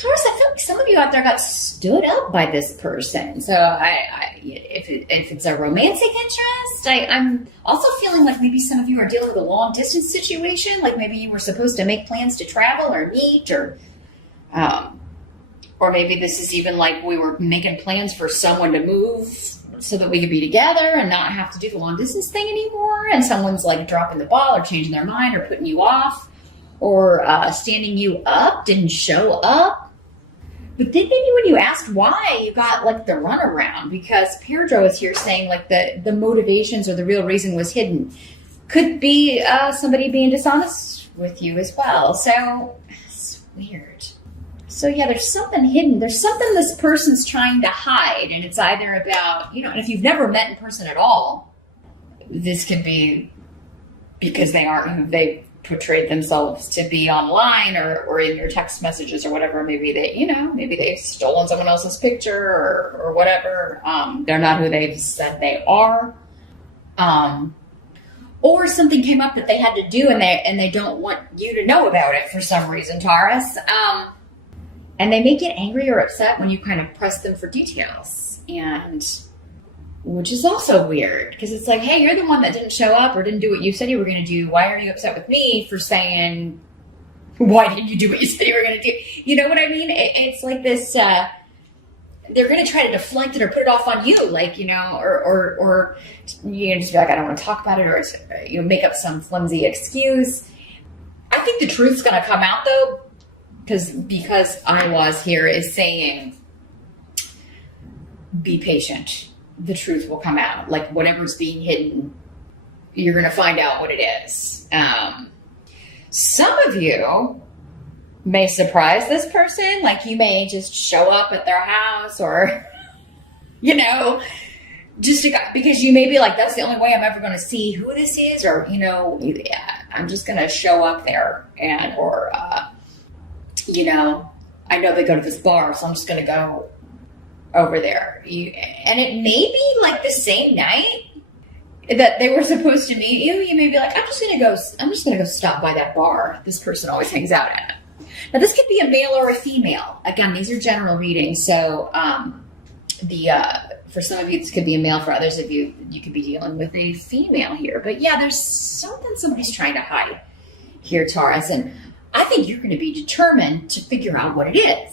Taurus, I feel like some of you out there got stood up by this person. So if it's a romantic interest, I'm also feeling like maybe some of you are dealing with a long distance situation. Like maybe you were supposed to make plans to travel or meet, or maybe this is even like we were making plans for someone to move so that we could be together and not have to do the long distance thing anymore. And someone's like dropping the ball or changing their mind or putting you off or standing you up, didn't show up. But then maybe when you asked why, you got like the runaround, because Pedro is here saying like the motivations or the real reason was hidden. Could be somebody being dishonest with you as well. So it's weird. So yeah, there's something hidden. There's something this person's trying to hide. And it's either about, and if you've never met in person at all, this could be because they aren't who they portrayed themselves to be online or in your text messages or whatever. Maybe maybe they've stolen someone else's picture or whatever. They're not who they've said they are. Or something came up that they had to do and they don't want you to know about it for some reason, Taurus. And they may get angry or upset when you kind of press them for details, which is also weird because it's like, hey, you're the one that didn't show up or didn't do what you said you were going to do. Why are you upset with me for saying, why didn't you do what you said you were going to do? You know what I mean? It's like this, they're going to try to deflect it or put it off on you, like, or just be like, I don't want to talk about it, or make up some flimsy excuse. I think the truth's going to come out though, because I was here is saying, be patient. The truth will come out. Like whatever's being hidden, you're going to find out what it is. Some of you may surprise this person. Like you may just show up at their house or, just because you may be like, that's the only way I'm ever going to see who this is. Or, I'm just going to show up there I know they go to this bar, so I'm just going to go over there. And it may be like the same night that they were supposed to meet you. You may be like, I'm just going to go stop by that bar this person always hangs out at. Now this could be a male or a female. Again, these are general readings. So, for some of you, this could be a male. For others of you, you could be dealing with a female here. But yeah, there's something somebody's trying to hide here, Taurus. And I think you're going to be determined to figure out what it is.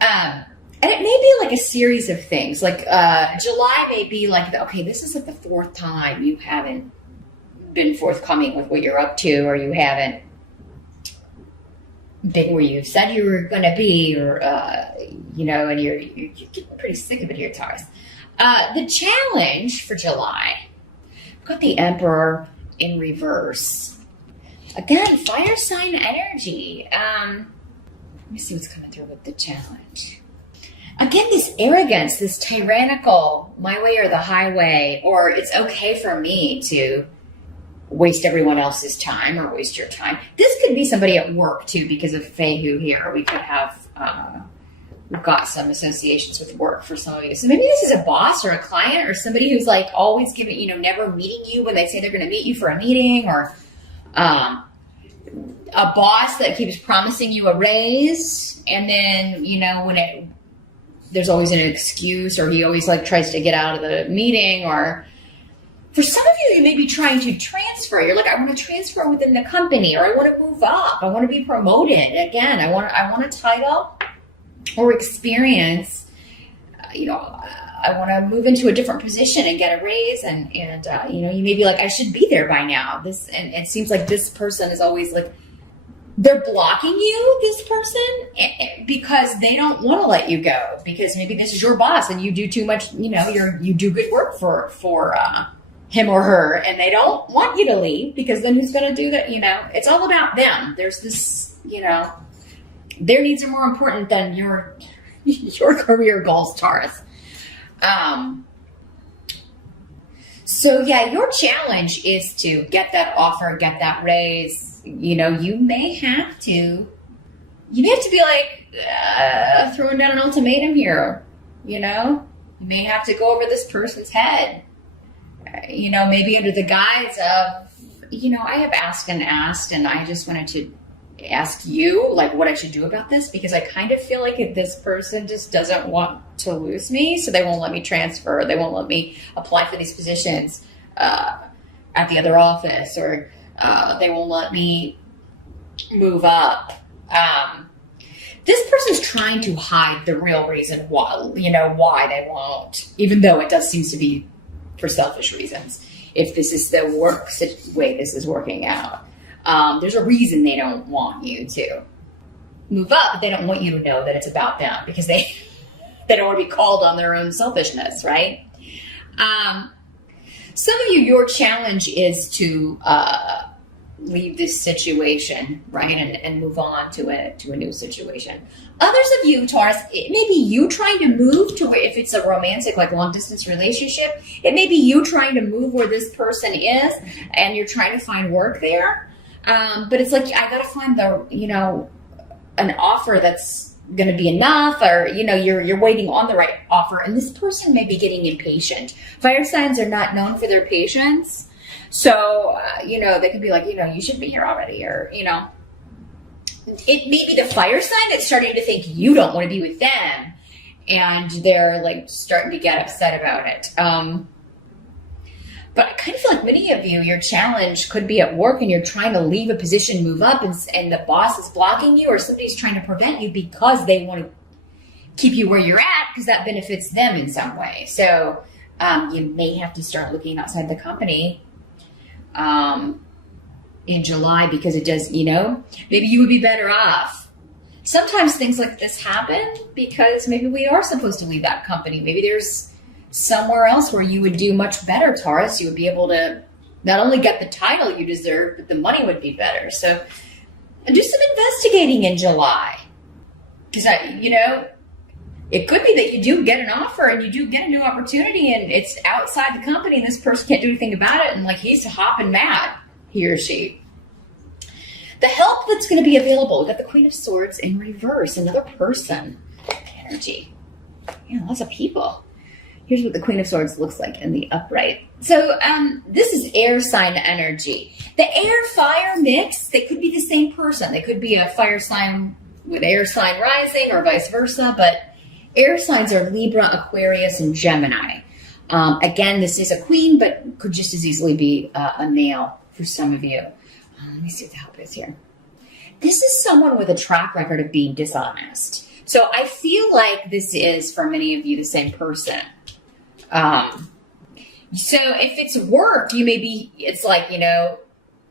And it may be like a series of things. Like July may be like, okay, this is like the fourth time you haven't been forthcoming with what you're up to, or you haven't been where you said you were going to be, or, and you're getting pretty sick of it here, Taurus. The challenge for July, I've got the Emperor in reverse. Again, fire sign energy. Let me see what's coming through with the challenge. Again, this arrogance, this tyrannical, my way or the highway, or it's okay for me to waste everyone else's time or waste your time. This could be somebody at work too, because of Fehu here. We could have, we've got some associations with work for some of you. So maybe this is a boss or a client or somebody who's like always giving, never meeting you when they say they're going to meet you for a meeting, or a boss that keeps promising you a raise, and then when there's always an excuse, or he always like tries to get out of the meeting. Or for some of you may be trying to transfer. You're like, I want to transfer within the company, or I want to move up, I want to be promoted. Again, I want a title or experience. I want to move into a different position and get a raise, and you may be like, I should be there by now. And it seems like this person is always like, they're blocking you, this person, because they don't want to let you go, because maybe this is your boss and you do too much, you do good work for him or her, and they don't want you to leave, because then who's going to do that? It's all about them. There's this, their needs are more important than your career goals, Taurus. So yeah, your challenge is to get that offer, get that raise. You may have to be like, throwing down an ultimatum here. You may have to go over this person's head, maybe under the guise of, I have asked, and I just wanted to ask you like what I should do about this, because I kind of feel like this person just doesn't want to lose me, so they won't let me transfer, they won't let me apply for these positions at the other office, or they won't let me move up. This person's trying to hide the real reason why, why they won't, even though it does seem to be for selfish reasons. If this is the way this is working out, there's a reason they don't want you to move up, but they don't want you to know that it's about them, because they don't want to be called on their own selfishness, right? Some of you, your challenge is to leave this situation, right, and move on to a new situation. Others of you, Taurus, it may be you trying to move to where, if it's a romantic, like long distance relationship, it may be you trying to move where this person is, and you're trying to find work there. But it's like, I got to find an offer that's going to be enough, or, you're waiting on the right offer, and this person may be getting impatient. Fire signs are not known for their patience. So, they could be like, you should be here already, or, it may be the fire sign that's starting to think you don't want to be with them, and they're like starting to get upset about it. But I kind of feel like many of you, your challenge could be at work, and you're trying to leave a position, move up, and the boss is blocking you, or somebody's trying to prevent you because they want to keep you where you're at, because that benefits them in some way. So you may have to start looking outside the company in July, because it does, maybe you would be better off. Sometimes things like this happen because maybe we are supposed to leave that company. Maybe there's somewhere else where you would do much better, Taurus. You would be able to not only get the title you deserve, but the money would be better. So do some investigating in July, because it could be that you do get an offer and you do get a new opportunity, and it's outside the company, and this person can't do anything about it, and like he's hopping mad, he or she. The help that's going to be available, we've got the Queen of Swords in reverse, another person energy. Lots of people. Here's what the Queen of Swords looks like in the upright. So this is air sign energy. The air-fire mix, they could be the same person. They could be a fire sign with air sign rising, or vice versa, but air signs are Libra, Aquarius, and Gemini. Again, this is a queen, but could just as easily be a male for some of you. Let me see what the help is here. This is someone with a track record of being dishonest. So I feel like this is, for many of you, the same person. So if it's work, it's like,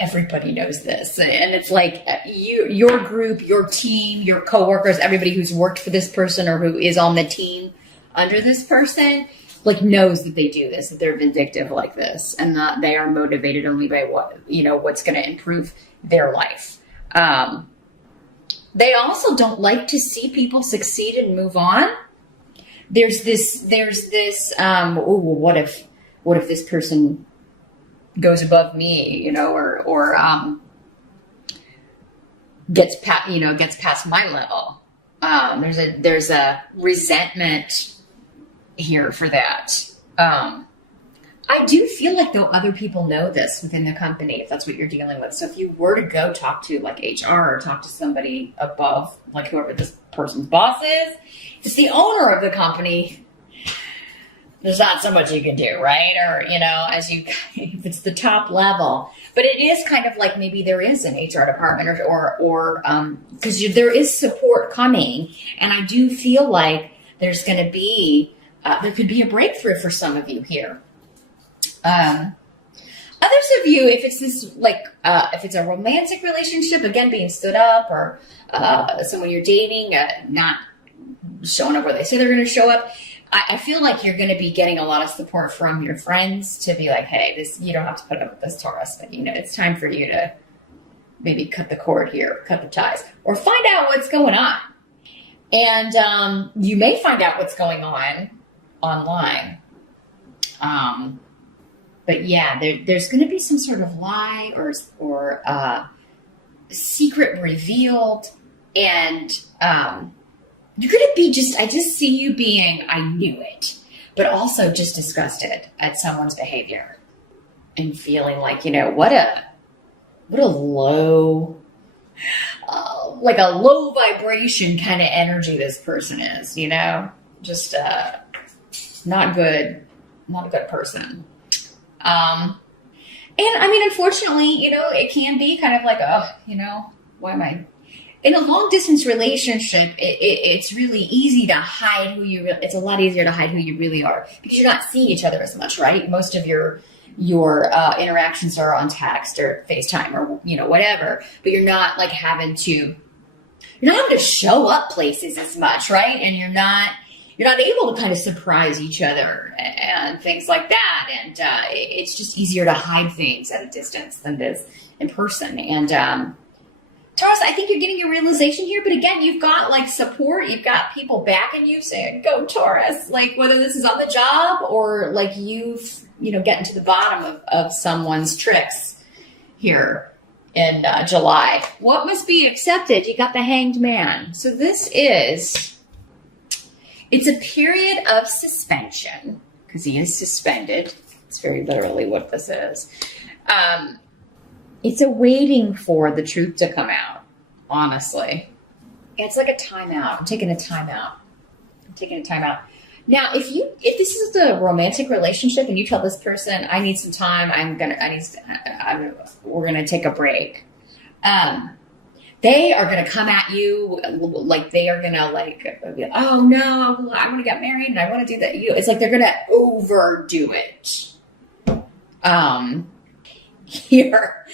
everybody knows this. And it's like your group, your team, your coworkers, everybody who's worked for this person or who is on the team under this person, like knows that they do this, that they're vindictive like this, and that they are motivated only by what's going to improve their life. They also don't like to see people succeed and move on. There's this, what if this person goes above me, or gets past my level. There's a resentment here for that. I do feel like, though, other people know this within the company, if that's what you're dealing with. So if you were to go talk to like HR, or talk to somebody above, like whoever this person's boss is, if it's the owner of the company, there's not so much you can do, right? Or, if it's the top level. But it is kind of like maybe there is an HR department, or because there is support coming. And I do feel like there's going to be, there could be a breakthrough for some of you here. Others of you, if it's this, if it's a romantic relationship, again, being stood up, or someone you're dating, not showing up where they say they're going to show up, I feel like you're going to be getting a lot of support from your friends to be like, hey, you don't have to put up with this, Taurus, but it's time for you to maybe cut the cord here, cut the ties, or find out what's going on. And you may find out what's going on online. But yeah, there's going to be some sort of lie or secret revealed, and you're going to be I just see you being, I knew it, but also just disgusted at someone's behavior and feeling like, what a low, like a low vibration kind of energy this person is, you know, just not good, not a good person. And I mean, unfortunately, you know, it can be kind of like, oh, you know, why am I in a long distance relationship? It's really easy to hide who you. It's a lot easier to hide who you really are because you're not seeing each other as much, right? Most of your interactions are on text or FaceTime or, you know, whatever. But you're not like having to show up places as much, right? And you're not able to kind of surprise each other and things like that. And it's just easier to hide things at a distance than it is in person. And Taurus, I think you're getting your realization here. But again, you've got like support. You've got people backing you saying, go Taurus. Like whether this is on the job or like you've, you know, getting to the bottom of someone's tricks here in July. What must be accepted? You got the Hanged Man. So it's a period of suspension because he is suspended. It's very literally what this is. It's a waiting for the truth to come out, honestly. It's like a timeout. I'm taking a timeout. Now, if this is the romantic relationship and you tell this person, I need some time, we're gonna take a break. They are going to come at you like they are going to like, oh no, I want to get married and I want to do that. It's like they're going to overdo it here.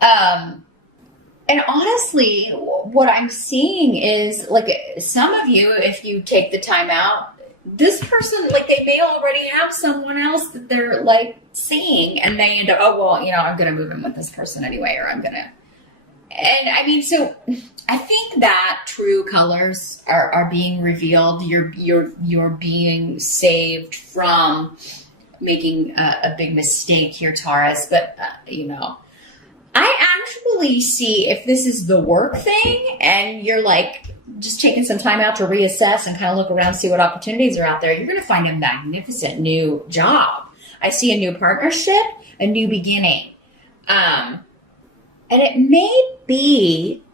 And honestly, what I'm seeing is like some of you, if you take the time out, this person, like they may already have someone else that they're like seeing and they end up, oh, well, you know, I'm going to move in with this person anyway, or I'm going to. And I mean, so I think that true colors are being revealed. You're being saved from making a big mistake here, Taurus. But, you know, I actually see if this is the work thing and you're like just taking some time out to reassess and kind of look around, see what opportunities are out there, you're going to find a magnificent new job. I see a new partnership, a new beginning. And it may be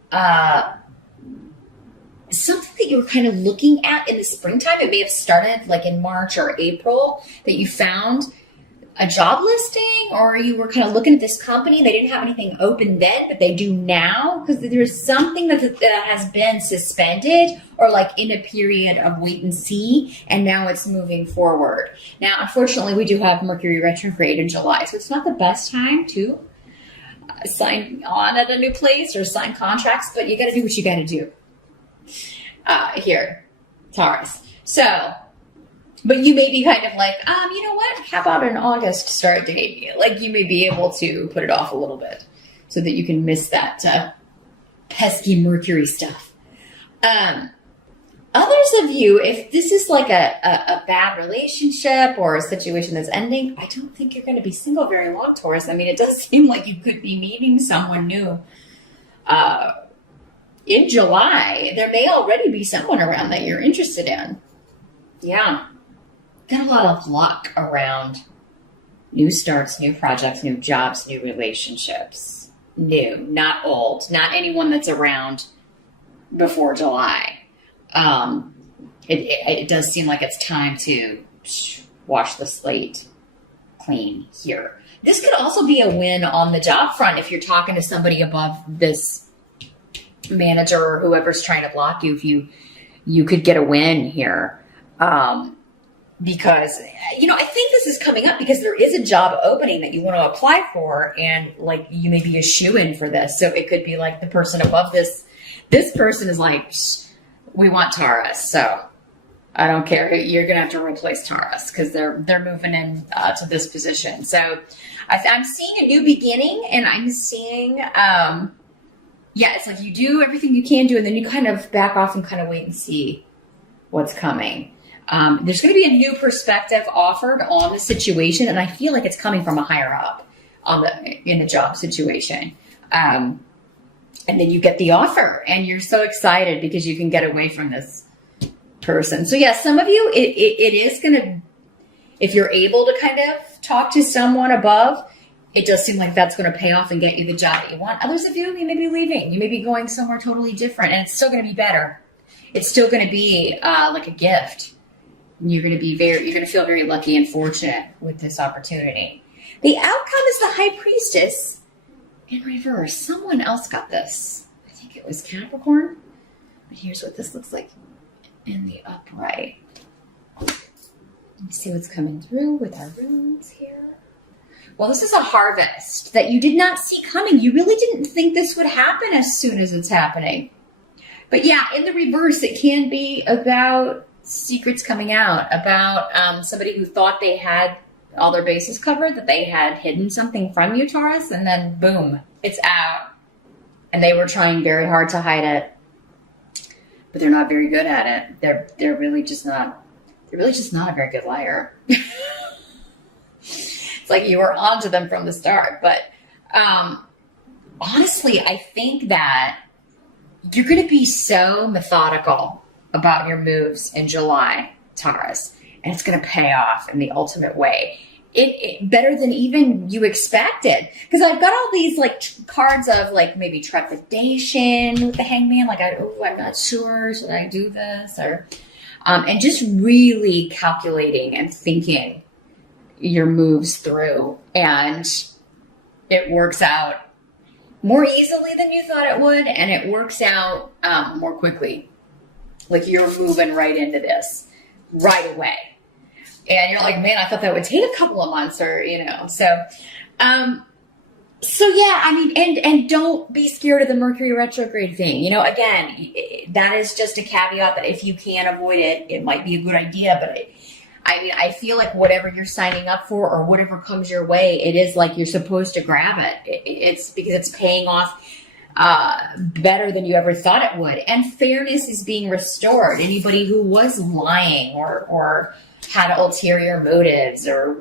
something that you were kind of looking at in the springtime. It may have started like in March or April that you found a job listing or you were kind of looking at this company. They didn't have anything open then, but they do now because there's something that has been suspended or like in a period of wait and see, and now it's moving forward. Now, unfortunately, we do have Mercury retrograde in July, so it's not the best time to sign on at a new place or sign contracts, but you got to do what you got to do here, Taurus. So, but you may be kind of like, you know what? How about an August start date? Like you may be able to put it off a little bit so that you can miss that pesky Mercury stuff. Others of you, if this is like a bad relationship or a situation that's ending, I don't think you're going to be single very long, Taurus. I mean, it does seem like you could be meeting someone new in July. There may already be someone around that you're interested in. Yeah. Got a lot of luck around new starts, new projects, new jobs, new relationships. New, not old, not anyone that's around before July. It does seem like it's time to wash the slate clean here. This could also be a win on the job front if you're talking to somebody above this manager or whoever's trying to block you. If you could get a win here, because you know I think this is coming up because there is a job opening that you want to apply for, and like you may be a shoo-in for this. So it could be like the person above this person is like, we want Taurus, so I don't care. You're gonna have to replace Taurus because they're moving in to this position. So I'm seeing a new beginning, and I'm seeing it's like you do everything you can do, and then you kind of back off and kind of wait and see what's coming. There's going to be a new perspective offered on the situation, and I feel like it's coming from a higher up in the job situation. And then you get the offer and you're so excited because you can get away from this person. So yeah, some of you, it is going to, if you're able to kind of talk to someone above, it does seem like that's going to pay off and get you the job that you want. Others of you may be leaving. You may be going somewhere totally different, and it's still going to be better. It's still going to be like a gift. You're going to feel very lucky and fortunate with this opportunity. The outcome is the High Priestess in reverse. Someone else got this. I think it was Capricorn. But here's what this looks like in the upright. Let's see what's coming through with our runes here. Well, this is a harvest that you did not see coming. You really didn't think this would happen as soon as it's happening. But yeah, in the reverse, it can be about secrets coming out, about somebody who thought they had all their bases covered, that they had hidden something from you, Taurus, and then boom, it's out. And they were trying very hard to hide it, but they're not very good at it. They're really just not a very good liar. It's like you were onto them from the start. But honestly, I think that you're going to be so methodical about your moves in July, Taurus, and it's going to pay off in the ultimate way. It better than even you expected. Because I've got all these like cards of like maybe trepidation with the Hangman. Like, I'm not sure. Should I do this? Or and just really calculating and thinking your moves through. And it works out more easily than you thought it would. And it works out more quickly. Like you're moving right into this right away. And you're like, man, I thought that would take a couple of months or, so yeah, I mean, and don't be scared of the Mercury retrograde thing. Again, that is just a caveat that if you can avoid it, it might be a good idea. But I feel like whatever you're signing up for or whatever comes your way, it is like you're supposed to grab it. It's because it's paying off better than you ever thought it would. And fairness is being restored. Anybody who was lying or had ulterior motives or,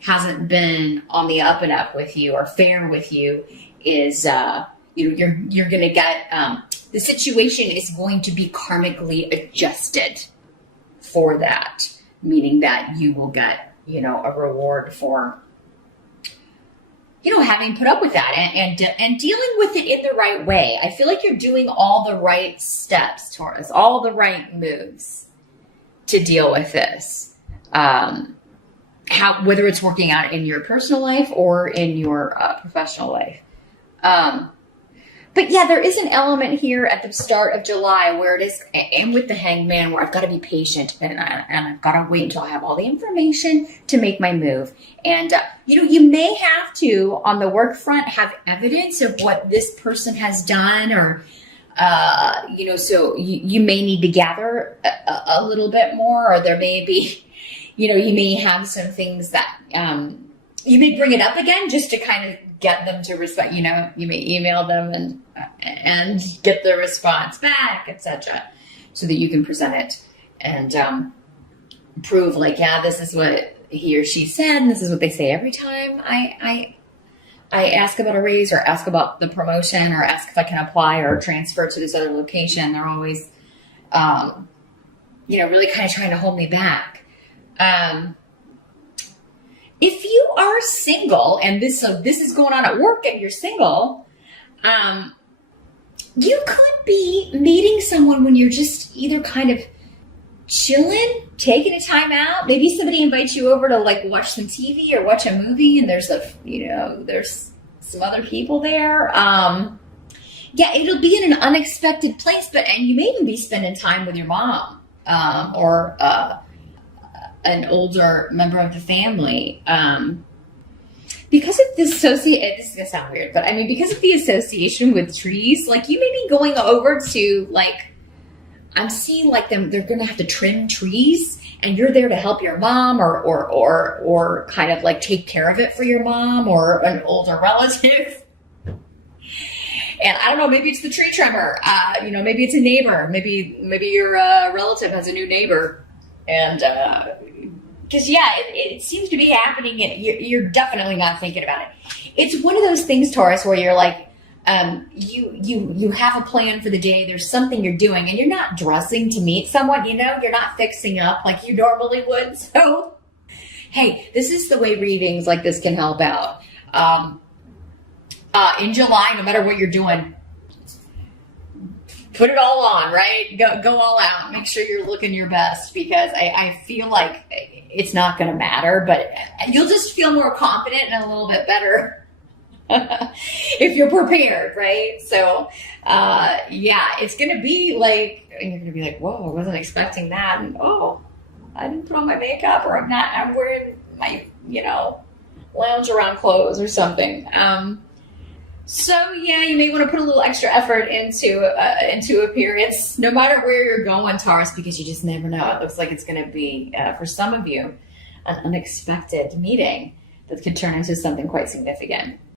hasn't been on the up and up with you or fair with you is, you're going to get, the situation is going to be karmically adjusted for that, meaning that you will get, a reward for, having put up with that and dealing with it in the right way. I feel like you're doing all the right steps, Taurus, all the right moves to deal with this. Whether it's working out in your personal life or in your professional life. But yeah, there is an element here at the start of July where it is, and with the Hangman, where I've got to be patient and I've got to wait until I have all the information to make my move. And, you may have to, on the work front, have evidence of what this person has done or, so you may need to gather a little bit more, or there may be, you may have some things that, you may bring it up again just to kind of get them to respect, you may email them and get the response back, etc., so that you can present it and prove like, yeah, this is what he or she said, and this is what they say every time I ask about a raise or ask about the promotion or ask if I can apply or transfer to this other location. They're always, really kind of trying to hold me back. If you are single and this is going on at work and you're single, you could be meeting someone when you're just either kind of chilling, taking a time out. Maybe somebody invites you over to like watch some TV or watch a movie and there's there's some other people there. Yeah, it'll be in an unexpected place, and you may even be spending time with your mom, or, an older member of the family. Because of this this is gonna sound weird, but I mean, because of the association with trees, like you may be going over to like, I'm seeing like they're gonna have to trim trees and you're there to help your mom or kind of like take care of it for your mom or an older relative. And I don't know, maybe it's the tree trimmer, maybe it's a neighbor, maybe your relative has a new neighbor. And, cause yeah, it seems to be happening and you're definitely not thinking about it. It's one of those things, Taurus, where you're like, you have a plan for the day. There's something you're doing and you're not dressing to meet someone, you're not fixing up like you normally would. So, hey, this is the way readings like this can help out. In July, no matter what you're doing, put it all on, right? Go all out. Make sure you're looking your best, because I feel like it's not going to matter, but you'll just feel more confident and a little bit better if you're prepared, right? So, yeah, it's going to be like, and you're going to be like, whoa, I wasn't expecting that. And oh, I didn't put on my makeup, or I'm wearing my, lounge around clothes or something. So yeah, you may want to put a little extra effort into appearance, no matter where you're going, Taurus, because you just never know. It looks like it's going to be, for some of you, an unexpected meeting that could turn into something quite significant.